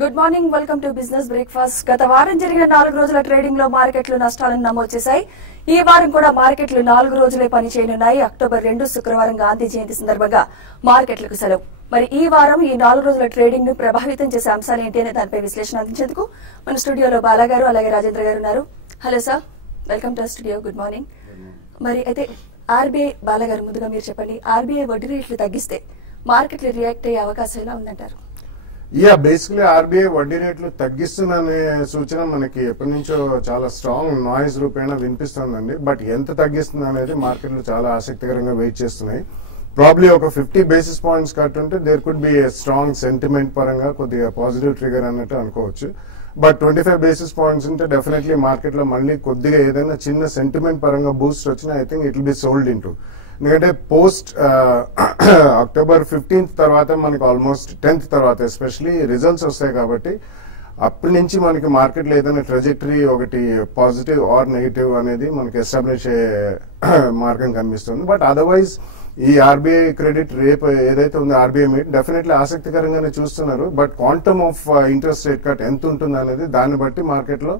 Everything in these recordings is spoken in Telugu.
Good morning, welcome to business breakfast. గత వారం జరిగిన 4 రోజుల ట్రేడింగ్ లో మార్కెట్లు నష్టాలను నమోదు చేశాయి. ఈ వారం కూడా మార్కెట్లు 4 రోజులే పనిచేయనున్నాయి. అక్టోబర్ 2 శుక్రవారం గాంధీ జయంతి సందర్భంగా మార్కెట్లకు సెలవు. మరి ఈ వారం ఈ 4 రోజుల ట్రేడింగ్ ను ప్రభావితం చేసే అంశాలు ఏంటి అనే దానిపై విశ్లేషణ అందించేందుకు మన స్టూడియోలో బాలా గారు అలాగే రాజేంద్ర గారు ఉన్నారు. Hello sir, welcome to studio. Good morning. మరి అయితే ఆర్బీఐ బాలా గారు, ముందుగా మీరు చెప్పండి, ఆర్బీఐ వడ్డీ రేట్లు తగ్గిస్తే మార్కెట్లు రియాక్ట్ అయ్యే అవకాశం ఎలా ఉందంటారు? బేసికలీ ఆర్బీఐ వడ్డీ రేట్లు తగ్గిస్తుందనే సూచన మనకి ఎప్పటి నుంచో చాలా స్ట్రాంగ్ నాయిస్ రూపేణా వినిపిస్తుందండి. బట్ ఎంత తగ్గిస్తుంది అనేది మార్కెట్లు చాలా ఆసక్తికరంగా వెయిట్ చేస్తున్నాయి. ప్రాబ్లీ ఒక 50 బేసిస్ పాయింట్స్ కట్ ఉంటే there could be strong sentiment పరంగా కొద్దిగా పాజిటివ్ ట్రిగర్ అన్నట్టు అనుకోవచ్చు. బట్ 25 బేసిస్ పాయింట్స్ ఉంటే డెఫినెట్లీ మార్కెట్ లో మళ్ళీ కొద్దిగా ఏదైనా చిన్న సెంటిమెంట్ పరంగా బూస్ట్ వచ్చినా I think it will be sold into. ఎందుకంటే పోస్ట్ అక్టోబర్ 15th తర్వాత మనకి ఆల్మోస్ట్ 10th తర్వాత ఎస్పెషలీ రిజల్ట్స్ వస్తాయి కాబట్టి అప్పటి నుంచి మనకి మార్కెట్లో ఏదైనా ట్రెజెక్టరీ ఒకటి పాజిటివ్ ఆర్ నెగిటివ్ అనేది మనకి ఎస్టాబ్లిష్ అయ్యే మార్గం కనిపిస్తుంది. బట్ అదర్వైజ్ ఈ ఆర్బీఐ క్రెడిట్ రేపు ఏదైతే ఉందో ఆర్బీఐ మీట్ డెఫినెట్లీ ఆసక్తికరంగానే చూస్తున్నారు. But quantum of interest rate cut ఎంత ఉంటుంది అనేది దాన్ని బట్టి మార్కెట్ లో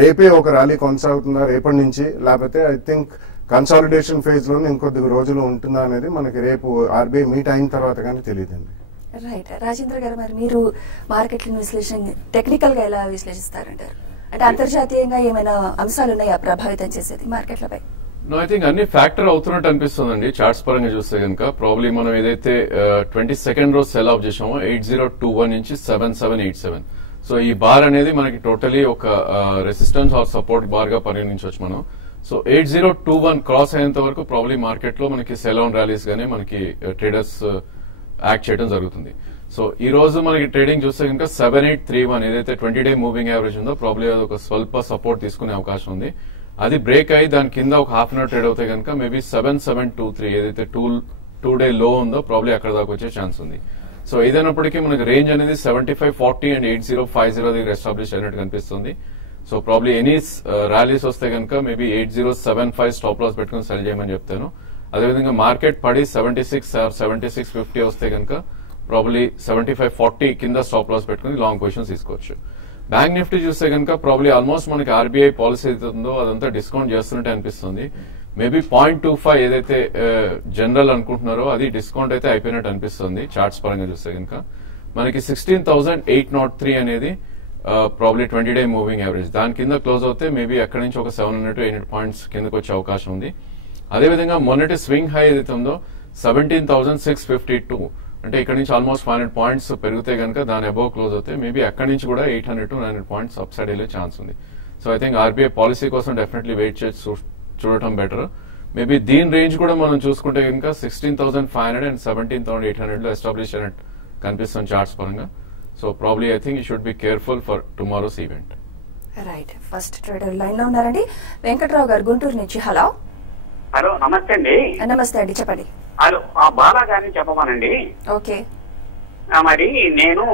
రేపే ఒక ర్యాలీ కొనసాగుతుందా రేపటి నుంచి, లేకపోతే ఐ థింక్ కన్సాలిడేషన్ ఫేజ్ లోనే ఇంకొద్ది రోజులు ఉంటుందా అనేది మనకి రేపు ఆర్బీఐ మీట్ అయిన తర్వాత కానీ తెలియదండి. రైట్. రాజేంద్ర గారు, మరి మీరు మార్కెట్లను టెక్నికల్ గా ఎలా విశ్లేషిస్తారంటారు? అంటే అంతర్జాతీయంగా ఏమైనా అంశాలు ఉన్నాయా ప్రభావితం చేసేది మార్కెట్లపై? ఐ థింక్ అన్ని ఫ్యాక్టర్ అవుతున్నట్టు అనిపిస్తుందండి. చార్ట్స్ పరంగా చూస్తే కనుక ప్రాబ్లీ మనం ఏదైతే 22nd రోజు సెల్ ఆఫ్ చేసామో 8021 నుంచి 7787, సో ఈ బార్ అనేది మనకి టోటలీ ఒక రెసిస్టెన్స్ ఆర్ సపోర్ట్ బార్ గా పరిగణించవచ్చు మనం. సో 8021 క్రాస్ అయ్యేంత వరకు ప్రాబ్లీ మార్కెట్ లో మనకి సెల్ ఆన్ ర్యాలీస్ గానే మనకి ట్రేడర్స్ యాక్ట్ చేయడం జరుగుతుంది. సో ఈ రోజు మనకి ట్రేడింగ్ చూస్తే కనుక 7831 ఏదైతే 20-day మూవింగ్ యావరేజ్ ఉందో ప్రాబ్లీ అది ఒక స్వల్ప సపోర్ట్ తీసుకునే అవకాశం ఉంది. అది బ్రేక్ అయ్యి దాని కింద ఒక హాఫ్ అన్ అవర్ ట్రేడ్ అవుతాయి కనుక మేబీ 7723 ఏదైతే 2-day లో ఉందో ప్రాబ్లీ అక్కడ దాకా వచ్చే ఛాన్స్ ఉంది. సో ఏదైనప్పటికీ మనకి రేంజ్ అనేది 7540 అండ్ 8050 దగ్గర ఎస్టాబ్లిష్ అయినట్టు కనిపిస్తుంది. సో ప్రాబ్లీ ఎనీ ర్యాలీస్ వస్తే కనుక మేబీ 8075 స్టాప్ లాస్ పెట్టుకుని సెల్ చేయమని చెప్తాను. అదేవిధంగా మార్కెట్ పడి 76 or 7650 వస్తే కనుక ప్రాబ్లీ 7540 కింద స్టాప్ లాస్ పెట్టుకుని లాంగ్ పొజిషన్స్ తీసుకోవచ్చు. బ్యాంక్ నిఫ్టీ చూస్తే కనుక ప్రాబ్లీ ఆల్మోస్ట్ మనకి ఆర్బీఐ పాలసీ అవుతుందో అదంతా డిస్కౌంట్ చేస్తున్నట్టు అనిపిస్తుంది. మేబీ 0.25 ఏదైతే జనరల్ అనుకుంటున్నారో అది డిస్కౌంట్ అయితే అయిపోయినట్టు అనిపిస్తుంది. చార్ట్స్ పరంగా చూస్తే కనుక మనకి 16,803 అనేది ప్రాబ్లీ 20-day మూవింగ్ యావరేజ్, దాని కింద క్లోజ్ అవుతే మేబీ అక్కడి నుంచి ఒక 700-800 పాయింట్స్ కిందకి వచ్చే అవకాశం ఉంది. అదేవిధంగా మొన్నటి స్వింగ్ హై ఏదైతే ఉందో 17,652, అంటే ఇక్కడ నుంచి ఆల్మోస్ట్ 500 పాయింట్స్ పెరిగితే కనుక దాని అబౌవ్ క్లోజ్ అవుతే మేబీ అక్కడి నుంచి కూడా 800-900 పాయింట్స్ అప్ సైడ్ వెళ్ళే ఛాన్స్ ఉంది. So I think RBI policy కోసం డెఫినెట్లీ వెయిట్ చేసి చూడటం బెటర్. మేబీ దీని రేంజ్ కూడా మనం చూసుకుంటే కనుక 16,500 అండ్ 17,800 లో ఎస్టాబ్లిష్ అయినట్టు కనిపిస్తుంది చార్ట్స్ పరంగా. So probably I think you should be careful for tomorrow's event. Right. First trader line లో ఉన్నారండి వెంకట్రావు గారు గుంటూరు నుంచి. హలో. హలో, నమస్తే అండి. నమస్తే అండి, చెప్పండి. హలో, బాలా గారిని చెప్పమనండి. ఓకే. మరి నేను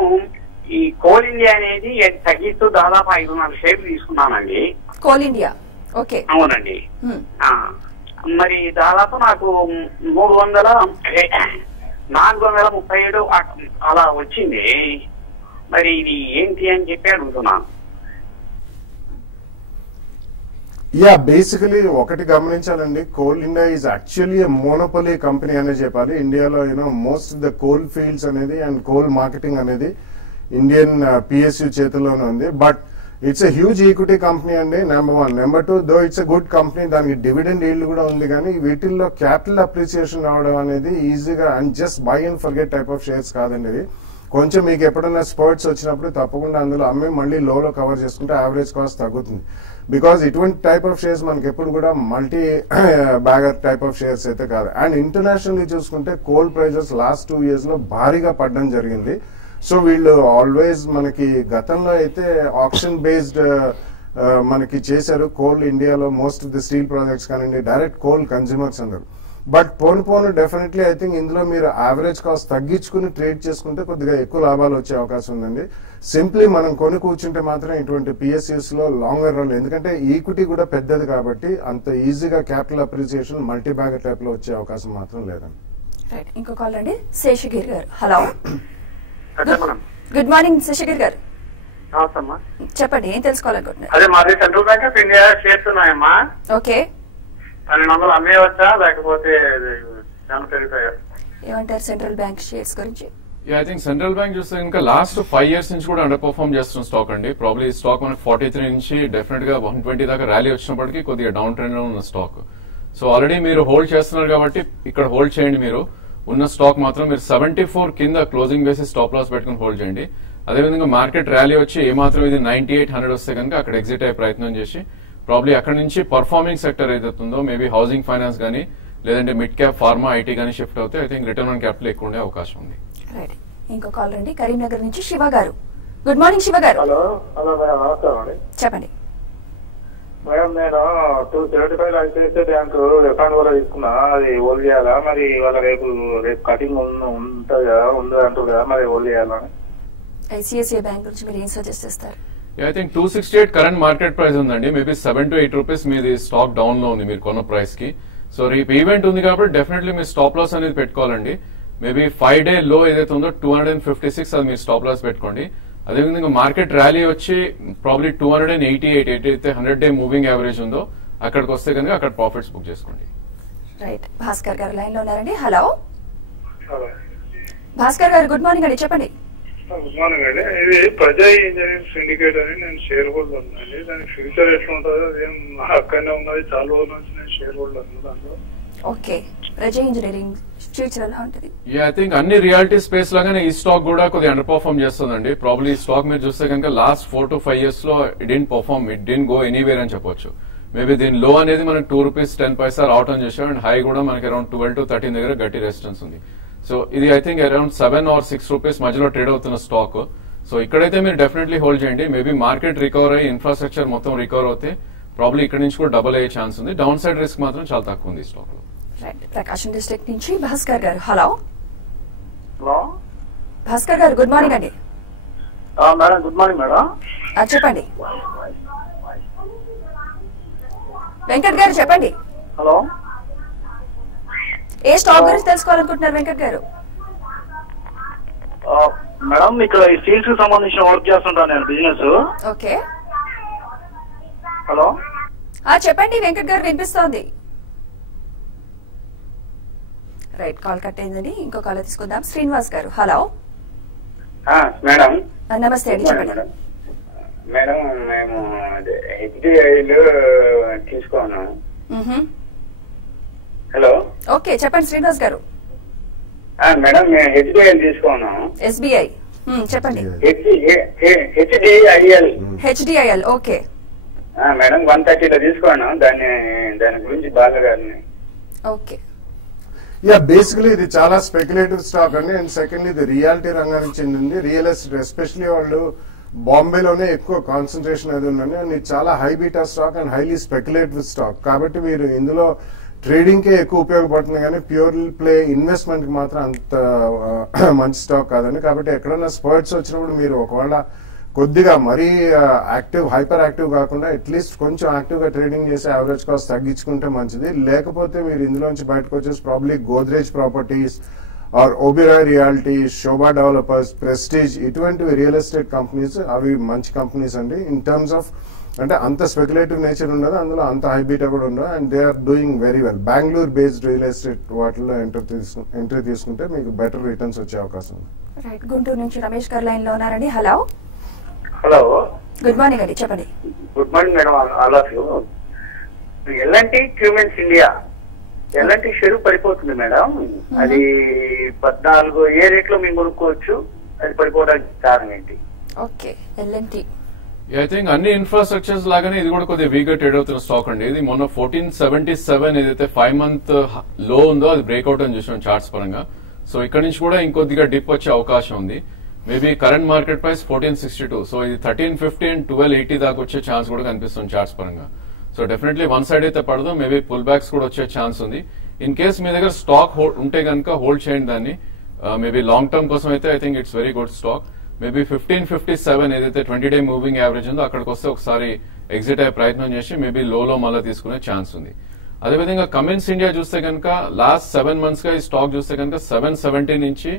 ఈ కోల్ ఇండియా అనేది తగ్గిస్తూ దాదాపు 500 షేర్లు తీసుకున్నానండి. Coal India. ఓకే. అవునండి. మరి దాదాపు నాకు 437 అలా వచ్చింది. మరి ఇది ఏంటి అని చెప్పి అడుగుతున్నాను. బేసికలీ ఒకటి గమనించాలండి, Coal India is actually monopoly company అనే చెప్పాలి. ఇండియాలో most of the coal fields అనేది అండ్ కోల్ మార్కెటింగ్ అనేది ఇండియన్ పిఎస్యు చేతుల్లోనే ఉంది. But it's a huge equity company అండి, number 1. Number 2, though it's a good company, దానికి డివిడెండ్ ఈల్డ్ కూడా ఉంది. కానీ వీటిల్లో క్యాపిటల్ అప్రిసియేషన్ రావడం అనేది ఈజీగా and just buy and forget type of shares కాదండి. ఇది కొంచెం మీకు ఎప్పుడైనా స్పర్ట్స్ వచ్చినప్పుడు తప్పకుండా అందులో అమ్మి మళ్ళీ లోలో కవర్ చేసుకుంటే యావరేజ్ కాస్ట్ తగ్గుతుంది. బికాస్ ఇటువంటి టైప్ ఆఫ్ షేర్స్ మనకి ఎప్పుడు కూడా multi bagger type of shares అయితే కాదు. అండ్ ఇంటర్నేషనల్లీ చూసుకుంటే కోల్ ప్రైజెస్ లాస్ట్ 2 years లో భారీగా పడడం జరిగింది. సో వీళ్ళు ఆల్వేస్ మనకి గతంలో అయితే ఆప్షన్ బేస్డ్ మనకి చేశారు కోల్ ఇండియాలో. Most of the steel projects కానివ్వండి, డైరెక్ట్ కోల్ కన్స్యూమర్స్ అందరు. But phone definitely I think ఇందులో మీరు యావరేజ్ కాస్ట్ తగ్గించుకుని ట్రేడ్ చేసుకుంటే కొద్దిగా ఎక్కువ లాభాలు వచ్చే అవకాశం ఉందండి. సింప్లీ మనం కొని కూర్చుంటే మాత్రం ఇటువంటి పిఎస్యూస్ లో లాంగర్ రన్, ఎందుకంటే ఈక్విటీ కూడా పెద్దది కాబట్టి అంత ఈజీగా capital appreciation multi bagger type లో వచ్చే అవకాశం మాత్రం లేదండి. ఇంకో కాల్ అండి, శేషగిరి గారు. హలో. గుడ్ మార్నింగ్ శేషగిరి గారు. అవసరమ్మా చెప్పండి, ఏం తెలుసుకోవాలనుకుంటున్నారు? అదే మాది central bank of India shares ఉన్నాయమ్మా. ఓకే, 1200 అమ్మేయవచ్చా లేకపోతే ఏమైనా పెరుగుతాయా? ఏమంటారు సెంట్రల్ బ్యాంక్ షేర్స్ గురించి? ఐ థింక్ సెంట్రల్ బ్యాంక్ చూస్తే ఇంకా లాస్ట్ 5 years నుంచి కూడా అండర్ పర్ఫార్మ్ చేస్తున్న స్టాక్ అండి. ప్రాబ్లీ ఈ స్టాక్ మనకి 43 నుంచి డెఫినెట్ గా 120 దాకా ర్యాలీ వచ్చినప్పటికీ కొద్దిగా డౌన్ ట్రెండ్ లో ఉన్న స్టాక్. సో ఆల్రెడీ మీరు హోల్డ్ చేస్తున్నారు కాబట్టి ఇక్కడ హోల్డ్ చేయండి. మీరు ఉన్న స్టాక్ మాత్రం మీరు 74 కింద క్లోజింగ్ బేసిస్ స్టాప్ లాస్ పెట్టుకుని హోల్డ్ చేయండి. అదేవిధంగా మార్కెట్ ర్యాలీ వచ్చి ఏమాత్రం ఇది 9800 వస్తే కనుక అక్కడ ఎగ్జిట్ అయ్యే ప్రయత్నం చేసి ప్రాబ్లీ అక్కడ నుంచి పర్ఫార్మింగ్ సెక్టర్ ఏదైతుందో మేబీ హౌసింగ్ ఫైనాన్స్ గానీ లేదంటే మిడ్ క్యాప్ ఫార్మా ఐటీ గానీ షిఫ్ట్ అవుతే I think return on capital ఎక్కువ ఉండే అవకాశం ఉంది. రైట్, ఇంకో కాల్ రండి కరీంనగర్ నుంచి శివ గారు. గుడ్ మార్నింగ్ శివ గారు. హలో హలో మేడం, నమస్కారం అండి. చెప్పండి మేడం, నేను 275 ఐసిఐసిఐ బ్యాంక్ అకౌంట్ కూడా తీసుకున్నా, అది హోల్డ్ చేయాలా మరి? వాళ్ళ రేపు కటింగ్ ఉంటుంది కదా, ఉంది అంటారు కదా, మరి హోల్డ్ చేయాలా? ఐసిఐసిఐ బ్యాంక్ గురించి మీరు ఏం సజెస్ట్ చేస్తారు? I think 268 current market price ఉందండి. మేబీ 7 to 8 రూపీస్ మీది స్టాక్ డౌన్ లో ఉంది మీరు కొన్న ప్రైస్ కి. సో రేపు ఈవెంట్ ఉంది కాబట్టి డెఫినెట్లీ మీరు స్టాప్ లాస్ అనేది పెట్టుకోవాలండి. మేబీ 5-day లో ఏదైతే ఉందో 256 అది మీరు స్టాప్ లాస్ పెట్టుకోండి. అదేవిధంగా మార్కెట్ ర్యాలీ వచ్చి ప్రాబ్లీ 288 ఏదైతే 100-day మూవింగ్ యావరేజ్ ఉందో అక్కడికి వస్తే కనుక అక్కడ ప్రాఫిట్స్ బుక్ చేసుకోండి. రైట్, భాస్కర్ గారు లైన్ లో ఉన్నారండి. హలో హలో భాస్కర్ గారు, గుడ్ మార్నింగ్ అండి, చెప్పండి. గుడ్ మార్నింగ్ అండి. ఇది ప్రజా ఇంజనీరింగ్ సిండికేట్ అని నేను షేర్ హోల్డర్ ఉందండి. దాని ఫ్యూచర్ ఎట్లా ఉంటుందో అదేం అక్కడనే ఉన్నది, చాలా రోజుల నుంచి నేను షేర్ హోల్డర్ దాంట్లో. ఓకే, ప్రజా ఇంజనీరింగ్ ఫ్యూచర్ ఎలా ఉంటుంది? ఐ థింక్ అన్ని రియాలిటీ స్పేస్ లాగానే ఈ స్టాక్ కూడా కొద్దిగా అండర్ పర్ఫార్మ్ చేస్తుందండి. ప్రాబ్లీ ఈ స్టాక్ మీరు చూస్తే కనుక లాస్ట్ 4 to 5 years లో ఇట్ డిడ్ గో ఎనీవేర్ అని చెప్పొచ్చు. మేబీ దీని లో అనేది మనకి 2 రూపీస్ 10 పైసా రావటం చేసాం అండ్ హై కూడా మనకి అరౌండ్ 12 to 13 దగ్గర గట్టి రెసిస్టెన్స్ ఉంది. సో ఇది I think around 7 or 6 rupees మధ్యలో ట్రేడ్ అవుతున్న స్టాక్. సో ఇక్కడైతే మీరు డెఫినెట్లీ హోల్డ్ చేయండి. మేబీ మార్కెట్ రికవర్ అయ్యి ఇన్ఫ్రాస్ట్రక్చర్ మొత్తం రికవర్ అవుతే ప్రాబ్లీ ఇక్కడ నుంచి కూడా డబుల్ అయ్యే ఛాన్స్ ఉంది. డౌన్ సైడ్ రిస్క్ మాత్రం చాలా తక్కువ ఉంది ఈ స్టాక్ లో. రైట్, ప్రకాశం డిస్ట్రిక్ట్ నుంచి భాస్కర్ గారు. హలో హలో భాస్కర్ గారు, గుడ్ మార్నింగ్ అండి. Madam, good morning madam. చెప్పండి వెంకట్ గారు, చెప్పండి. హలో ఏ స్టాక్ గురించి తెలుసుకోవాలనుకుంటున్నారు వెంకట్ గారు? మేడం, ఇక్కడ ఈ స్టీల్స్ కి సంబంధించిన వర్క్ చేస్తుంటాను నేను, బిజినెస్. ఓకే, హలో చెప్పండి వెంకట్ గారు, వినిపిస్తోంది. రైట్, కాల్ కట్ అయిందండి. ఇంకో కాల్ తీసుకుందాం. శ్రీనివాస్ గారు. Hello madam. నమస్తే అండి, చెప్పండి. మేడం, మేము హెచ్డిఐలు తీసుకున్నాం. హలో, ఓకే చెప్పండి శ్రీనివాస్ గారు. మేడం, మేము హెచ్డిఐలు తీసుకున్నాం. ఎస్బీఐ చెప్పండి. హెచ్డిఐఎల్. ఓకే మేడం, 130లో తీసుకున్నాం. దాని గురించి బాగా. ఓకే, బేసికలీ ఇది చాలా స్పెక్యులేటివ్ స్టాక్ అండి. అండ్ సెకండ్లీ ఇది రియాలిటీ రంగానికి చెందింది. రియల్ ఎస్టేట్ ఎస్పెషలీ వాళ్ళు బాంబేలోనే ఎక్కువ కాన్సన్ట్రేషన్ అది ఉందండి. అండ్ ఇది చాలా high beta stock and highly speculative stock కాబట్టి మీరు ఇందులో ట్రేడింగ్ కే ఎక్కువ ఉపయోగపడుతుంది కానీ ప్యూర్ ప్లే ఇన్వెస్ట్మెంట్ కి మాత్రం అంత మంచి స్టాక్ కాదండి. కాబట్టి ఎక్కడైనా స్పర్ట్స్ వచ్చినప్పుడు మీరు ఒకవేళ కొద్దిగా మరీ యాక్టివ్ హైపర్ యాక్టివ్ కాకుండా అట్లీస్ట్ కొంచెం యాక్టివ్ గా ట్రేడింగ్ చేసి యావరేజ్ కాస్ట్ తగ్గించుకుంటే మంచిది. లేకపోతే మీరు ఇందులోంచి బయటకు వచ్చేసి probably Godrej properties or Oberoi realty, Sobha developers, Prestige ఇటువంటివి రియల్ ఎస్టేట్ కంపెనీస్ అవి మంచి కంపెనీస్ అండి. ఇన్ టర్మ్స్ ఆఫ్ అంటే అంత స్పెక్యులేటివ్ నేచర్ ఉండదు, అందులో అంత హైబీటా కూడా ఉండదు. And they are doing very well. Bengaluru based real estate వాటిలో ఎంట్రీ తీసుకుంటే మీకు బెటర్ రిటర్న్స్ వచ్చే అవకాశం ఉంది. రైట్, గుంటూరు నుంచి రమేష్ గారు లైన్ లో ఉన్నారండి. హలో హలో, గుడ్ మార్నింగ్ అండి, చెప్పండి. Good morning madam, all of you. LNT Cummins India LNT share పడిపోతుంది మేడం. అది 14 ఏ రేట్ లో మేము కొనుక్కోవచ్చు? అది పడిపోవడానికి కారణం ఏంటి? ఓకే, ఎల్ఎన్టీ ఐ థింక్ అన్ని ఇన్ఫ్రాస్ట్రక్చర్స్ లాగానే ఇది కూడా కొద్దిగా వీక్ గా ట్రేడ్ అవుతున్న స్టాక్ అండి. ఇది మొన్న 1477 ఏదైతే 5 month లో ఉందో అది బ్రేక్అవుట్ అని చూసాం చార్ట్స్ పరంగా. సో ఇక్కడ నుంచి కూడా ఇంకొద్దిగా డిప్ వచ్చే అవకాశం ఉంది. Maybe current market price 1462. So ఇది 1350 and 1280 దాకా వచ్చే ఛాన్స్ కూడా కనిపిస్తుంది చార్ట్స్ పరంగా. సో డెఫినెట్లీ వన్ సైడ్ అయితే పడదు, మేబీ పుల్ బ్యాక్స్ కూడా వచ్చే ఛాన్స్ ఉంది. ఇన్ కేస్ మీ దగ్గర స్టాక్ ఉంటే కనుక హోల్డ్ చేయండి దాన్ని. మేబీ లాంగ్ టర్మ్ కోసం అయితే I think it's very good stock. Maybe 1557 ఏదైతే 20-day మూవింగ్ యావరేజ్ ఉందో అక్కడికి వస్తే ఒకసారి ఎగ్జిట్ అయ్యే ప్రయత్నం చేసి మేబీ లోలో మళ్ళీ తీసుకునే ఛాన్స్ ఉంది. అదేవిధంగా కమిన్స్ ఇండియా చూస్తే కనుక లాస్ట్ 7 months గా ఈ స్టాక్ చూస్తే కనుక 770 నుంచి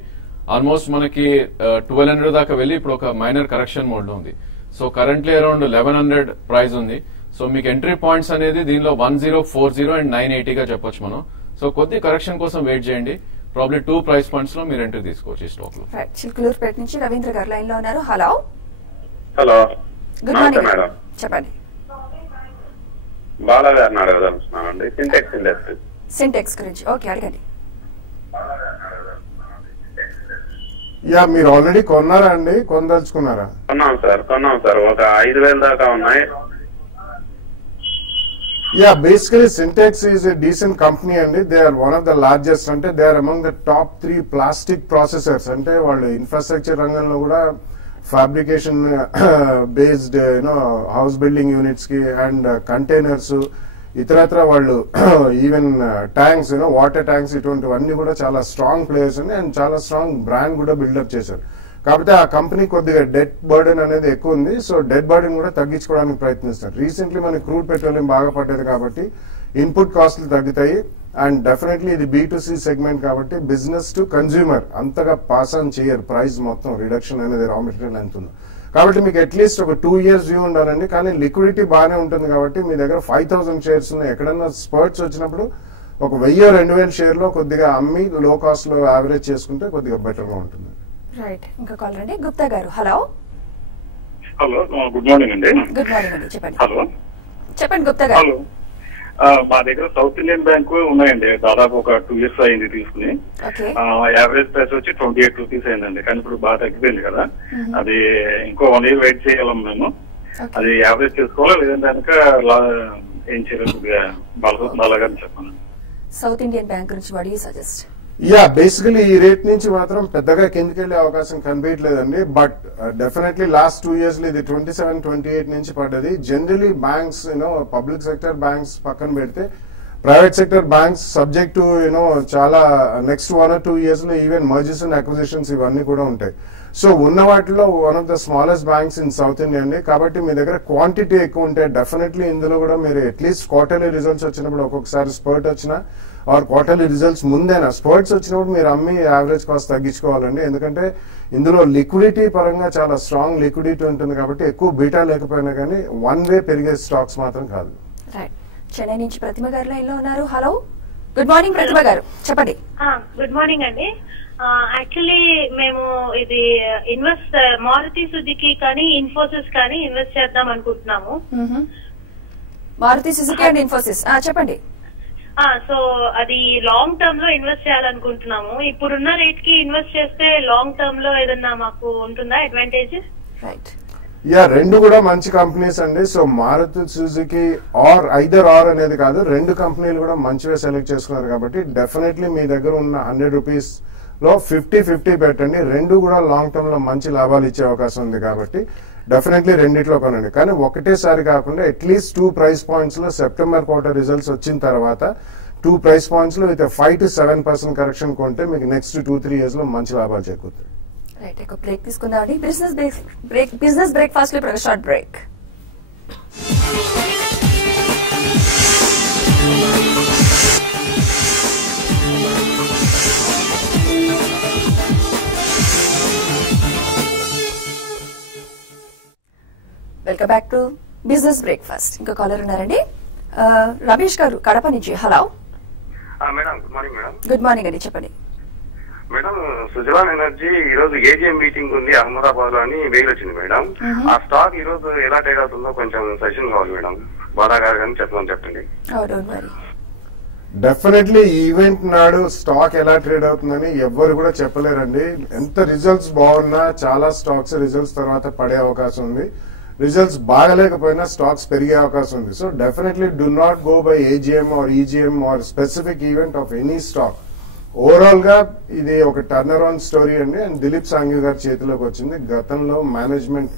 ఆల్మోస్ట్ మనకి 1200 దాకా వెళ్లి ఇప్పుడు ఒక మైనర్ కరెక్షన్ మోడ్ లో ఉంది. సో కరెంట్లీ అరౌండ్ 1100 ప్రైస్ ఉంది. సో మీకు ఎంట్రీ పాయింట్స్ అనేది దీనిలో 1040 అండ్ 980 గా చెప్పొచ్చు మనం. సో కొద్ది కరెక్షన్ కోసం వెయిట్ చేయండి. ప్రాబ్లీ 2 ప్రైస్ పాయింట్స్ లో మీరు ఎంట్రీ తీసుకోవచ్చు ఈ స్టాక్ లో. చిలుకలూరుపేట నుంచి రవీంద్ర గారు లైన్ లో ఉన్నారు. Hello hello, good morning madam, చెప్పండి. బాలాగారిని అడగదలుచున్నానండి. సింటెక్స్ ఇండస్ట్రీ. సింటెక్స్ గురించి ఓకే అడగండి. యా, మీరు ఆల్రెడీ కొన్నారా అండి, కొనదలుచుకున్నారా? కొన్నాం సార్ ఒక 5,000 దాకా ఉన్నాయి. Yeah, basically Sintex is a decent company అండి. They are one of the largest, అంటే they are among the top 3 plastic processors. అంటే వాళ్ళు ఇన్ఫ్రాస్ట్రక్చర్ రంగంలో కూడా fabrication based house building units కి అండ్ కంటైనర్స్ ఇతరత్ర వాళ్ళు ఈవెన్ ట్యాంక్స్ వాటర్ ట్యాంక్స్ ఇటువంటివన్నీ కూడా చాలా స్ట్రాంగ్ ప్లేయర్స్ అండ్ చాలా స్ట్రాంగ్ బ్రాండ్ కూడా బిల్డప్ చేశారు. కాకపోతే ఆ కంపెనీ కొద్దిగా డెట్ బర్డెన్ అనేది ఎక్కువ ఉంది. సో డెట్ బర్డెన్ కూడా తగ్గించుకోవడానికి ప్రయత్నిస్తారు. రీసెంట్లీ మనకి క్రూడ్ పెట్రోలియం బాగా పడ్డది కాబట్టి ఇన్పుట్ కాస్ట్లు తగ్గుతాయి. అండ్ డెఫినెట్లీ ఇది B2C సెగ్మెంట్ కాబట్టి బిజినెస్ టు కన్స్యూమర్ అంతగా పాస్ ఆన్ చేయరు ప్రైస్ మొత్తం రిడక్షన్ అనేది రా మెటీరియల్ ఎంత ఉందో. కాబట్టి మీకు అట్లీస్ట్ ఒక 2 years వ్యూ ఉండాలండి. కానీ లిక్విడిటీ బాగానే ఉంటుంది కాబట్టి మీ దగ్గర 5,000 షేర్స్ ఉన్నాయి. ఎక్కడన్నా స్పర్ట్స్ వచ్చినప్పుడు ఒక 1,000-2,000 షేర్లో కొద్దిగా అమ్మి లో కాస్ట్ లో యావరేజ్ చేసుకుంటే కొద్దిగా బెటర్ గా ఉంటుంది. రైట్, ఇంకా కాల్ రండి. గుప్తా గారు హలో. హలో, గుడ్ మార్నింగ్ అండి. గుడ్ మార్నింగ్ అండి, చెప్పండి. హలో చెప్పండి గుప్తా గారు. హలో, మా దగ్గర సౌత్ ఇండియన్ బ్యాంక్ ఉన్నాయండి. దాదాపు ఒక 2 years అయింది తీసుకుని. యావరేజ్ ప్రైస్ వచ్చి 28 రూపీస్ అయిందండి. కానీ ఇప్పుడు బాగా తగ్గిపోయింది కదా. అది ఇంకో 1 year వెయిట్ చేయాలి మేము. అది యావరేజ్ చేసుకోవాలా లేదంటే కనుక ఏం చేయాలి కొద్దిగా బాగా చెప్పండి. సౌత్ ఇండియన్ బ్యాంక్ గురించి what you suggest? Yeah, basically ఈ రేట్ నుంచి మాత్రం పెద్దగా కిందకి వెళ్లే అవకాశం కనిపించలేదండి. బట్ డెఫినెట్లీ లాస్ట్ 2 years లో ఇది 27-28 నుంచి పడ్డది. Generally banks public sector banks పక్కన పెడితే private sector banks subject to చాలా నెక్స్ట్ 1 or 2 years లో ఈవెన్ మర్జర్స్ అండ్ అక్విజిషన్స్ ఇవన్నీ కూడా ఉంటాయి. సో ఉన్న వాటిలో one of the smallest banks in south India అండి. కాబట్టి మీ దగ్గర క్వాంటిటీ ఎక్కువ ఉంటే డెఫినెట్లీ ఇందులో కూడా మీరు అట్లీస్ట్ క్వార్టర్లీ రిజల్ట్స్ వచ్చినప్పుడు ఒక్కొక్కసారి స్పర్ట్ వచ్చినా ఆర్ క్వార్టర్లీ రిజల్ట్స్ ముందేనా స్పర్ట్స్ వచ్చినప్పుడు మీరు అమ్మి యావరేజ్ కాస్ట్ తగ్గించుకోవాలండి. ఎందుకంటే ఇందులో లిక్విడిటీ పరంగా చాలా స్ట్రాంగ్ లిక్విడిటీ ఉంటుంది కాబట్టి ఎక్కువ బీటా లేకపోయినా కానీ వన్ వే పెరిగే స్టాక్స్ మాత్రం కాదు. చెన్నై నుంచి ప్రతిమ గారు లైన్ లో ఉన్నారు. హలో, గుడ్ మార్నింగ్ ప్రతిమ గారు, చెప్పండి. గుడ్ మార్నింగ్ అండి. యాక్చువల్లీ మేము ఇది ఇన్వెస్ట్ మారుతి సుజుకి కానీ ఇన్ఫోసిస్ కానీ ఇన్వెస్ట్ చేద్దాం అనుకుంటున్నాము. మారుతి సుజుకి అండ్ ఇన్ఫోసిస్ చెప్పండి. సో అది లాంగ్ టర్మ్ లో ఇన్వెస్ట్ చేయాలనుకుంటున్నాము. ఇప్పుడున్న రేట్ కి ఇన్వెస్ట్ చేస్తే లాంగ్ టర్మ్ లో ఏదన్నా మాకు ఉంటుందా అడ్వాంటేజ్? రైట్, యా, రెండు కూడా మంచి కంపెనీస్ అండి. So Maruti Suzuki or either or అనేది కాదు, రెండు కంపెనీలు కూడా మంచిగా సెలెక్ట్ చేసుకున్నారు కాబట్టి డెఫినెట్లీ మీ దగ్గర ఉన్న 100 రూపీస్ లో 50-50 పెట్టండి. రెండు కూడా లాంగ్ టర్మ్ లో మంచి లాభాలు ఇచ్చే అవకాశం ఉంది కాబట్టి డెఫినెట్లీ రెండిట్లో కొనండి. కానీ ఒకటేసారి కాకుండా అట్లీస్ట్ 2 ప్రైస్ పాయింట్స్ లో సెప్టెంబర్ క్వార్టర్ రిజల్ట్స్ వచ్చిన తర్వాత 2 ప్రైస్ పాయింట్స్ లో విత్ 5 to 7% కరెక్షన్ కొంటే మీకు నెక్స్ట్ 2-3 years లో మంచి లాభాలు చేకూరుతాయి. రైట్, ఒక బ్రేక్ తీసుకుందామండి. బిజినెస్ బ్రేక్ఫాస్ట్ లో ఇప్పుడు short break. Welcome back to business breakfast. ఇంకా కాలర్ ఉన్నారండి, రమేష్ గారు కడప నుంచి. Hello madam, good morning madam. Good morning అండి, చెప్పండి. మేడం, సుజలాన్ ఎనర్జీ ఈ రోజు ఏజీఎం మీటింగ్ ఉంది అహ్మదాబాద్ లో అని మెయిల్ వచ్చింది మేడం. ఆ స్టాక్ ఈ రోజు ఎలా ట్రేడ్ అవుతుందో కొంచెం సజెషన్ కావాలి మేడం. బాలా గారు కానీ చెప్పండి. డెఫినెట్లీ ఈవెంట్ నాడు స్టాక్ ఎలా ట్రేడ్ అవుతుందని ఎవ్వరు కూడా చెప్పలేరండి. ఎంత రిజల్ట్స్ బాగున్నా చాలా స్టాక్స్ రిజల్ట్స్ తర్వాత పడే అవకాశం ఉంది. రిజల్ట్స్ బాగలేకపోయినా స్టాక్స్ పెరిగే అవకాశం ఉంది. So definitely do not go by AGM or EGM or specific event of any stock. Overall గా ఇది ఒక టర్న్ అరౌండ్ స్టోరీ అండి. అండ్ దిలీప్ సాంఘవి గారి చేతిలోకి వచ్చింది. గతంలో మేనేజ్మెంట్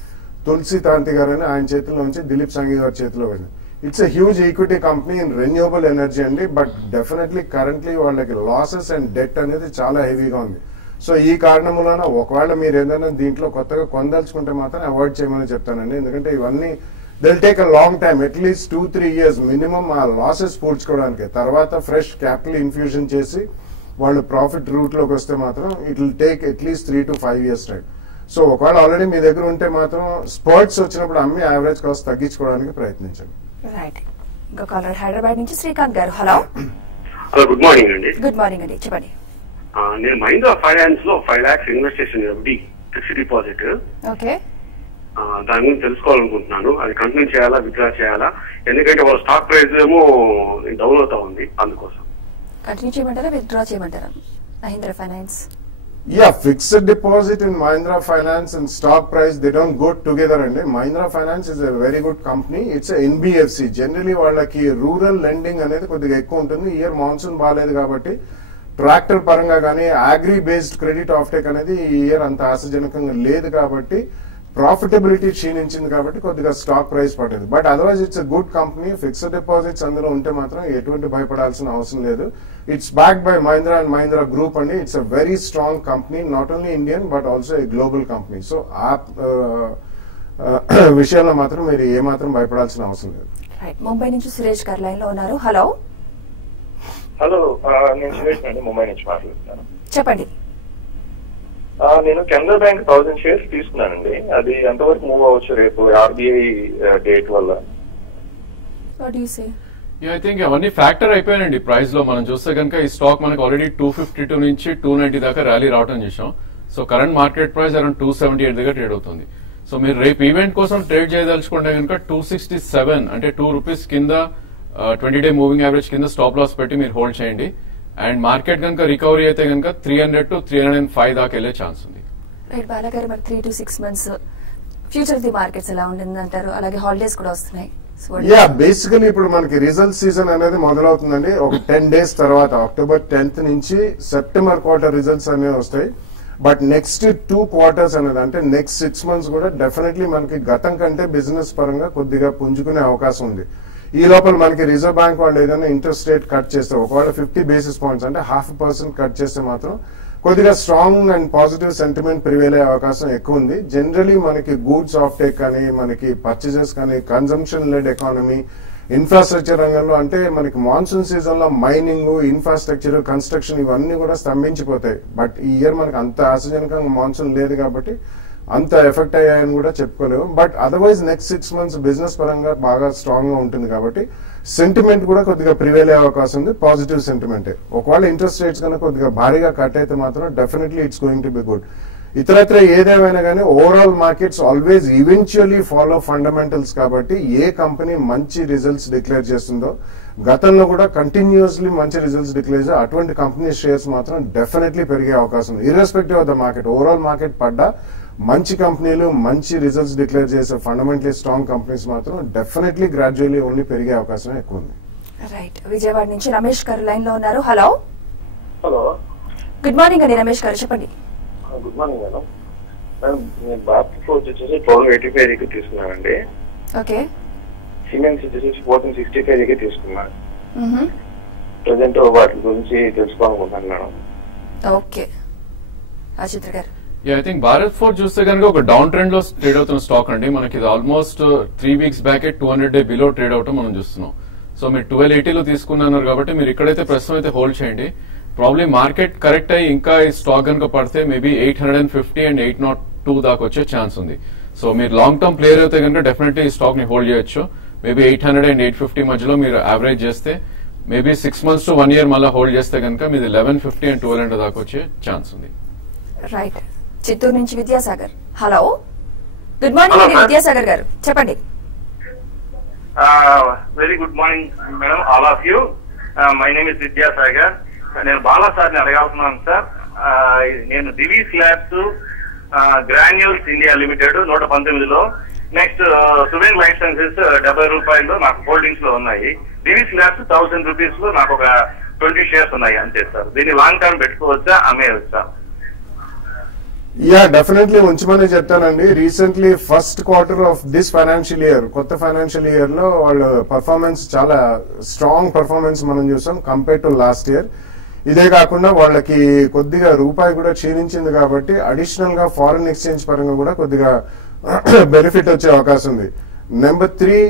తులసి తాంతి గారు అని ఆయన చేతిలో నుంచి దిలీప్ సాంఘవి గారి చేతిలో వెళ్ళింది. It's a huge equity company in renewable energy అండి. బట్ డెఫినెట్లీ కరెంట్లీ వాళ్ళకి లాసెస్ అండ్ డెట్ అనేది చాలా హెవీగా ఉంది. సో ఈ కారణం వలన ఒకవేళ మీరు ఏదైనా దీంట్లో కొత్తగా కొనదలుచుకుంటే మాత్రం అవాయిడ్ చేయమని చెప్తానండి. ఎందుకంటే ఇవన్నీ they'll take a long time, at least 2-3 years minimum ఆ లాసెస్ పూడ్చుకోవడానికి. తర్వాత ఫ్రెష్ క్యాపిటల్ ఇన్ఫ్యూజన్ చేసి వాళ్ళు ప్రాఫిట్ రూట్ లోకి వస్తే మాత్రం it will take at least 3 to 5 years time. So ఒకవేళ ఆల్రెడీ మీ దగ్గర ఉంటే మాత్రం స్పర్ట్స్ వచ్చినప్పుడు అమ్మి యావరేజ్ కాస్ట్ తగ్గించుకోవడానికి ప్రయత్నించండి. రైట్. ఇంకో కాలర్ హైదరాబాద్ నుంచి శ్రీకాంత్ గారు. హలో. హలో, గుడ్ మార్నింగ్ అండి. గుడ్ మార్నింగ్ అండి, చెప్పండి. నేను మహీంద్రా ఫైనాన్స్ లో 5 lakhs ఇన్వెస్ట్ చేసిన FD ఫిక్స్డ్ డిపాజిట్. ఓకే. దాని గురించి తెలుసుకోవాలనుకుంటున్నాను. అది కంటిన్యూ చేయాలా, విత్డ్రా చేయాలా? ఎందుకంటే వాళ్ళ స్టాక్ ప్రైస్ ఏమో డౌన్ అవుతా ఉంది, అందుకోసం. కంటిన్యూ చేయమంటారా, విత్డ్రా చేయమంటారా Mahindra finance? Yeah, fixed deposit in Mahindra Finance and stock price, they don't go together అండి. Mahindra Finance is a very good company. It's a NBFC. Generally వాళ్ళకి రూరల్ లెండింగ్ అనేది కొద్దిగా ఎక్కువ ఉంటుంది. ఇయర్ మాన్సూన్ బాగాలేదు కాబట్టి ట్రాక్టర్ పరంగా కానీ అగ్రి బేస్డ్ క్రెడిట్ ఆఫ్టేక్ అనేది ఈ ఇయర్ అంత ఆశాజనకంగా లేదు కాబట్టి ప్రాఫిటబిలిటీ క్షీణించింది కాబట్టి కొద్దిగా స్టాక్ ప్రైస్ పడింది. But otherwise it's a good company. Fixed deposits అందులో ఉంటే మాత్రం ఎటువంటి భయపడాల్సిన అవసరం లేదు. It's backed by Mahindra and Mahindra group అండి. It's a very strong company, not only Indian but also a global company. So ఆ విషయంలో మాత్రం మీరు ఏమాత్రం భయపడాల్సిన అవసరం లేదు. ముంబై నుంచి సురేష్ గారు లైన్ లో ఉన్నారు. హలో. హలో, నేను సురేష్ అండి, ముంబై నుంచి మాట్లాడుతున్నాను. చెప్పండి. నేను కెనరా బ్యాంక్ 1000 shares తీసుకున్నానండి. అది ఎంతవరకు మూవ్ అవ్వచ్చు రేపు RBI డేట్ వల్ల? ఐ థింక్ అవన్నీ ఫ్యాక్టర్ అయిపోయానండి ప్రైస్ లో. మనం చూస్తే కనుక ఈ స్టాక్ మనకు ఆల్రెడీ 252 నుంచి 290 దాకా ర్యాలీ రావడం చూసాం. So current market price around 278 దగ్గర ట్రేడ్ అవుతుంది. సో మీరు రేపు ఈవెంట్ కోసం ట్రేడ్ చేయదలుచుకుంటే కనుక 267 అంటే ₹2 కింద 20-day మూవింగ్ యావరేజ్ కింద స్టాప్ లాస్ పెట్టి మీరు హోల్డ్ చేయండి. అండ్ మార్కెట్ కనుక రికవరీ అయితే కనుక 300 to 305 దాకా వెళ్లే ఛాన్స్ ఉంది. రైట్ బాలగారు, మరి 3 to 6 months future the markets ఎలా ఉంటుంది అంటారు? అలాగే హాలిడేస్ కూడా వస్తున్నాయి. యా, బేసికలీ ఇప్పుడు మనకి రిజల్ట్ సీజన్ అనేది మొదలవుతుందండి. ఒక 10 days తర్వాత అక్టోబర్ 10th నుంచి సెప్టెంబర్ క్వార్టర్ రిజల్ట్స్ అనేవి వస్తాయి. బట్ నెక్స్ట్ 2 quarters అనేది అంటే నెక్స్ట్ 6 months కూడా డెఫినెట్లీ మనకి గతం కంటే బిజినెస్ పరంగా కొద్దిగా పుంజుకునే అవకాశం ఉంది. ఈ లోపల మనకి రిజర్వ్ బ్యాంక్ వాళ్ళు ఏదైనా ఇంట్రెస్ట్ రేట్ కట్ చేస్తే ఒకవేళ 50 basis points అంటే 0.5% కట్ చేస్తే మాత్రం కొద్దిగా strong and positive sentiment prevail అయ్యే అవకాశం ఎక్కువ ఉంది. జనరలీ మనకి గూడ్స్ ఆఫ్ టేక్ కానీ మనకి పర్చేజెస్ కానీ కన్జంప్షన్ లెడ్ ఎకానమీ ఇన్ఫ్రాస్ట్రక్చర్ రంగంలో అంటే మనకి మాన్సూన్ సీజన్ లో మైనింగ్, ఇన్ఫ్రాస్ట్రక్చర్, కన్స్ట్రక్షన్ ఇవన్నీ కూడా స్తంభించిపోతాయి. బట్ ఈ ఇయర్ మనకి అంత ఆశాజనకంగా మాన్సూన్ లేదు కాబట్టి అంత ఎఫెక్ట్ అయ్యాయని కూడా చెప్పుకోలేము. But otherwise next 6 months business పరంగా బాగా స్ట్రాంగ్ గా ఉంటుంది కాబట్టి సెంటిమెంట్ కూడా కొద్దిగా ప్రివేల్ అయ్యే అవకాశం ఉంది. పాజిటివ్ సెంటిమెంటే. ఒకవేళ ఇంట్రెస్ట్ రేట్స్ కనుక కొద్దిగా భారీగా కట్ అయితే మాత్రం definitely it's going to be good. ఇతరత్ర ఏదేమైనా కానీ overall markets always eventually follow fundamentals కాబట్టి ఏ కంపెనీ మంచి రిజల్ట్స్ డిక్లేర్ చేస్తుందో గతంలో కూడా కంటిన్యూస్లీ మంచి రిజల్ట్స్ డిక్లేర్ చేసి అటువంటి కంపెనీ షేర్స్ మాత్రం డెఫినెట్లీ పెరిగే అవకాశం ఉంది. Irrespective of the market, overall market పడ్డా మంచి కంపెనీలు మంచి రిజల్ట్స్ డిక్లేర్ చేసే ఫండమెంటలీ స్ట్రాంగ్ కంపెనీస్ మాత్రం డెఫినెట్లీ గ్రాడ్యువల్లీ ఓన్లీ పెరిగే అవకాశం ఎక్కువ ఉంది. రైట్. విజయవాడ నుంచి రమేష్ గారు లైన్ లో ఉన్నారు. హలో. హలో, గుడ్ మార్నింగ్ అండి రమేష్ గారు, చెప్పండి. Good morning madam. నేను భారత్ ఫోర్స్ వచ్చేసి 1285 దగ్గర తీసుకున్నానండి. ఓకే. సిమెంట్స్ వచ్చేసి 1465 దగ్గర తీసుకున్నాను. ప్రజెంట్ వాటి గురించి తెలుసుకోవాలనుకుంటున్నాను మేడం. ఓకే. అజిత్ గారు. ఐ థింక్ భారత్ ఫోర్జ్ చూస్తే కనుక ఒక డౌన్ ట్రెండ్ లో ట్రేడ్ అవుతున్న స్టాక్ అండి. మనకి ఇది almost 3 weeks back 200-day below trade అవటం మనం చూస్తున్నాం. సో మీరు 1280 తీసుకున్నారు కాబట్టి మీరు ఇక్కడైతే ప్రస్తుతం అయితే హోల్డ్ చేయండి. ప్రాబ్లీ మార్కెట్ కరెక్ట్ అయ్యి ఇంకా ఈ స్టాక్ కనుక పడితే మేబీ 850 and 802 దాకా వచ్చే ఛాన్స్ ఉంది. సో మీరు లాంగ్ టర్మ్ ప్లేయర్ అయితే కనుక డెఫినెట్లీ ఈ స్టాక్ ని హోల్డ్ చేయొచ్చు. మేబీ 800 and 850 మధ్యలో మీరు యావరేజ్ చేస్తే మేబీ 6 months to 1 year మళ్ళీ హోల్డ్ చేస్తే కనుక మీది 1150 and 1200 దాకా వచ్చే ఛాన్స్ ఉంది. రైట్. చిత్తూరు నుంచి విద్యాసాగర్. హలో. గుడ్ మార్నింగ్ అండి విద్యాసాగర్ గారు, చెప్పండి. Very good morning madam, all of you. My name is Vidyasagar. నేను బాలా సార్ని అడగాల్తున్నాను సార్. నేను Divi's labs Granules India limited 119లో, నెక్స్ట్ సువేన్ లైఫ్ సైన్సెస్ ₹70 నాకు హోల్డింగ్స్ లో ఉన్నాయి. దివీస్ ల్యాబ్స్ ₹1000 లో నాకు ఒక 20 shares ఉన్నాయి అంతే సార్. దీన్ని లాంగ్ టర్మ్ పెట్టుకోవచ్చా, అమ్మేయవచ్చా? యా, డెఫినెట్లీ ఉంచమని చెప్తానండి. Recently first quarter of this financial year, కొత్త ఫైనాన్షియల్ ఇయర్ లో వాళ్ళ పర్ఫార్మెన్స్ చాలా స్ట్రాంగ్ పర్ఫార్మెన్స్ మనం చూసాం కంపేర్ టు లాస్ట్ ఇయర్. ఇదే కాకుండా వాళ్ళకి కొద్దిగా రూపాయి కూడా క్షీణించింది కాబట్టి అడిషనల్ గా ఫారిన్ ఎక్స్చేంజ్ పరంగా కూడా కొద్దిగా బెనిఫిట్ వచ్చే అవకాశం ఉంది. నెంబర్ 3,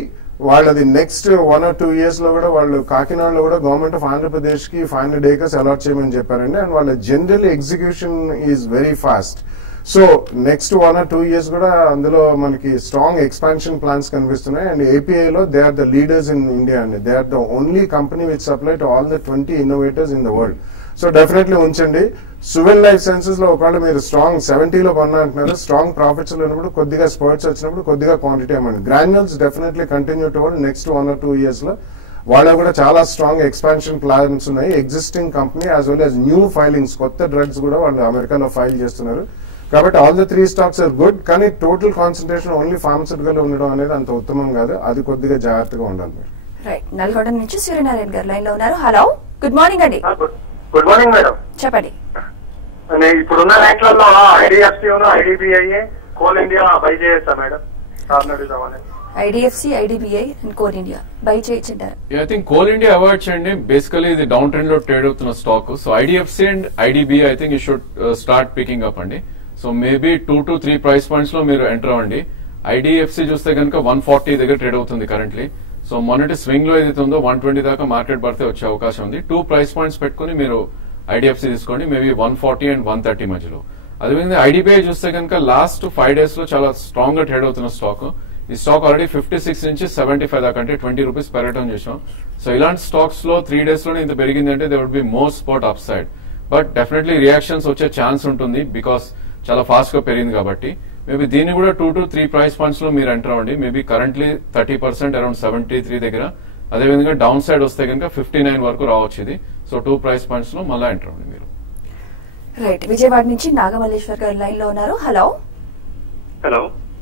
వాళ్ళది నెక్స్ట్ 1 or 2 years లో కూడా వాళ్ళు కాకినాడలో కూడా గవర్నమెంట్ ఆఫ్ ఆంధ్రప్రదేశ్ కి 500 acres అలాట్ చేయమని చెప్పారండి. అండ్ వాళ్ళ general execution is very fast. So next 1 or 2 years కూడా అందులో మనకి స్ట్రాంగ్ ఎక్స్పాన్షన్ ప్లాన్స్ కనిపిస్తున్నాయి. అండ్ ఏపీఐలో they are the leaders in India అండి. They are the only company which supply to all the 20 innovators in the world. So definitely ఉంచండి. సువెన్ లైఫ్ సైన్సెస్ లో ఒకవేళ మీరు స్ట్రాంగ్ 70లో కొన్నా అంటున్నారు, స్ట్రాంగ్ ప్రాఫిట్స్ ఉన్నప్పుడు కొద్దిగా స్పర్ట్స్ వచ్చినప్పుడు కొద్దిగా క్వాంటిటీ అవ్వండి. Granules definitely continue to next 1 or 2 years లో వాళ్ళ కూడా చాలా స్ట్రాంగ్ ఎక్స్పాన్షన్ ప్లాన్స్ ఉన్నాయి. Existing company as well as new filings, కొత్త డ్రగ్స్ కూడా వాళ్ళు అమెరికాలో ఫైల్ చేస్తున్నారు. కాబట్టి all the 3 stocks are good. కానీ టోటల్ కాన్సన్ట్రేషన్ ఓన్లీ ఫార్మస్యూటికల్ ఉండడం అనేది అంత ఉత్తమం కాదు. అది కొద్దిగా జాగ్రత్తగా ఉండాలి మీరు. రైట్, నల్గొండ నుంచి సూర్యనారాయణ గారు లైన్ లో ఉన్నారు. హలో, గుడ్ మార్నింగ్ అండి. Good morning madam. చెప్పండి. ఇప్పుడున్న ర్యాంక్లలో IDFC IDBI Coal India buy చేయొచ్చా madam? IDFC, IDBI and Coal India buy చేయొచ్చంటారు. I think Coal India avoid చేయండి. బేసికలీ ఇది డౌన్ ట్రెండ్ లో ట్రేడ్ అవుతున్న stock. So IDFC and IDBI I think you should start picking up అండి. So maybe 2 to 3 price points లో మీరు ఎంటర్ అవ్వండి. ఐడిఎఫ్సి చూస్తే కనుక 140 దగ్గర ట్రేడ్ అవుతుంది కరెంట్లీ. సో మొన్నటి స్వింగ్ లో ఏదైతే ఉందో 120 దాకా మార్కెట్ పడితే వచ్చే అవకాశం ఉంది. 2 ప్రైస్ పాయింట్స్ పెట్టుకుని మీరు ఐడిఎఫ్సి తీసుకోండి, మేబీ 140 and 130 మధ్యలో. అదేవిధంగా ఐడిబిఐ చూస్తే కనుక లాస్ట్ 5 days లో చాలా స్ట్రాంగ్ గా ట్రేడ్ అవుతున్న స్టాక్. ఈ స్టాక్ ఆల్రెడీ 56 నుంచి 75 దాకా అంటే 20 రూపీస్ పెరగటం చేసాం. సో ఇలాంటి స్టాక్స్ లో 3 days లోనే ఇంత పెరిగింది అంటే they would be more spot upside. But definitely reactions వచ్చే ఛాన్స్ ఉంటుంది బికాస్ చాలా ఫాస్ట్ గా పెరిగింది కాబట్టి. మేబీ దీన్ని కూడా 2 to 3 ప్రైస్ పాయింట్స్ లో మీరు ఎంటర్ అవ్వండి. మేబీ కరెంట్లీ 30% అరౌండ్ 73 దగ్గర. అదేవిధంగా డౌన్ సైడ్ వస్తే కనుక 59 వరకు రావచ్చు ఇది. సో 2 ప్రైస్ పాయింట్స్ లో మళ్ళీ ఎంటర్ అవ్వండి మీరు. రైట్, విజయవాడ నుంచి నాగమల్లేశ్వర్ గారు లైన్ లో ఉన్నారు. హలో. హలో,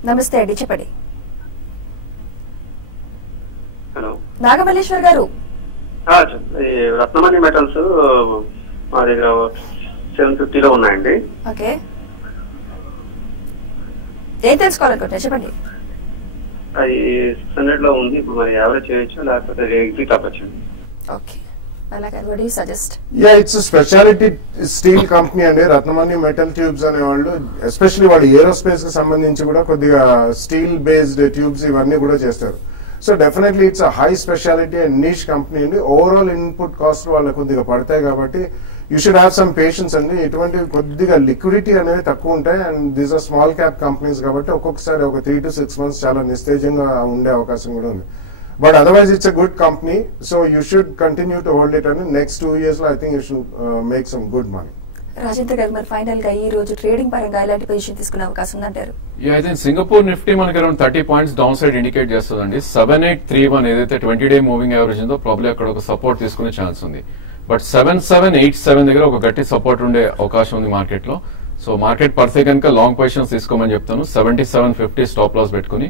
నమస్తే అండి, చెప్పండి. హలో నాగమల్లేశ్వర్ గారు. రత్నమణి మెటల్స్ మా దగ్గర 750లో ఉన్నాయండి. ఓకే, ఏం తెలుసుకోవాలనుకుంటున్నా చెప్పండి. అది 600 లో ఉంది. ఇప్పుడు మరి యావరేజ్ చేయొచ్చు లేకపోతే ఎగ్జిట్ అవ్వచ్చు. ఓకే, అలాగే what do you suggest? It's speciality steel company అండి. రత్నమణి మెటల్ ట్యూబ్స్ అనేవాళ్ళు ఎస్పెషల్లీ వాళ్ళు ఏరోస్పేస్ కి సంబంధించి కూడా కొద్దిగా స్టీల్ బేస్డ్ ట్యూబ్స్ ఇవన్నీ కూడా చేస్తారు. So definitely it's a high speciality and niche company అండి. ఓవరాల్ ఇన్పుట్ కాస్ట్ వాళ్ళకి కొద్దిగా పడతాయి కాబట్టి you should have some patience అండి. ఇటువంటి కొద్దిగా లిక్విడిటీ అనేవి తక్కువ ఉంటాయి and these are small cap companies కాబట్టి ఒక్కొక్కసారి ఒక 3 to 6 months చాలా నిస్తేజంగా ఉండే అవకాశం కూడా ఉంది. But otherwise it's a good company. So you should continue to hold it అండి. నెక్స్ట్ 2 years లో I think you should make some good money. Rajendra గారు, మరి ఫైనల్ గా ఈ రోజు ట్రేడింగ్ పరంగా ఎలాంటి పొజిషన్ తీసుకునే అవకాశం ఉందంటారు? ఐ థింక్ సింగపూర్ నిఫ్టీ మనకి around 30 points down side indicate చేస్తుందండి. 7831 ఏదైతే 20-day మూవింగ్ యావరేజ్ ఉందో ప్రాబ్లీ అక్కడ ఒక సపోర్ట్ తీసుకునే ఛాన్స్ ఉంది. బట్ 7787 దగ్గర ఒక గట్టి సపోర్ట్ ఉండే అవకాశం ఉంది మార్కెట్ లో. సో మార్కెట్ పడితే కనుక లాంగ్ పొజిషన్స్ తీసుకోమని చెప్తాను. 7750 స్టాప్ లాస్ పెట్టుకుని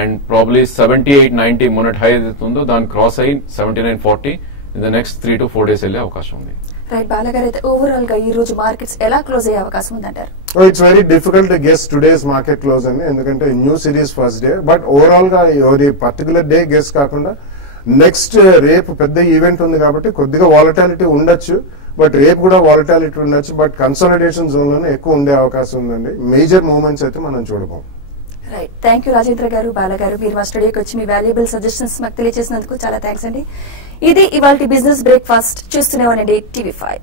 అండ్ ప్రాబ్లీ 7890 మొన్నటి హై ఏదైతే ఉందో దాన్ని క్రాస్ అయ్యి 7940 in the next 3 to 4 days వెళ్ళే అవకాశం ఉంది. రైట్, బాలగారు అయితే ఓవరాల్ గా ఈ రోజు మార్కెట్స్ ఎలా క్లోజ్ అయ్యే అవకాశం ఉందంటారు? It's very difficult to guess today's market close అని, ఎందుకంటే new series first day. But overall గా ఎవరి పర్టికులర్ డే గెస్ కాకుండా నెక్స్ట్ రేపు పెద్ద ఈవెంట్ ఉంది కాబట్టి కొద్దిగా వాలటాలిటీ ఉండొచ్చు. బట్ రేపు కూడా వాలటాలిటీ ఉండొచ్చు. బట్ కన్సాలిడేషన్ జోన్ లోనే ఎక్కువ ఉండే అవకాశం ఉందండి. మేజర్ మూవ్మెంట్స్ అయితే మనం చూడబోం. రైట్, థ్యాంక్ యూ రాజేంద్ర గారు, బాలగారు. మీరు మా స్టూడియోకి వచ్చి మీ వాల్యుబుల్ సజెషన్స్ మాకు తెలియజేసినందుకు చాలా థ్యాంక్స్ అండి. ఇది ఇవాల్టి బిజినెస్ బ్రేక్ఫాస్ట్. చూస్తూనే ఉండండి TV5.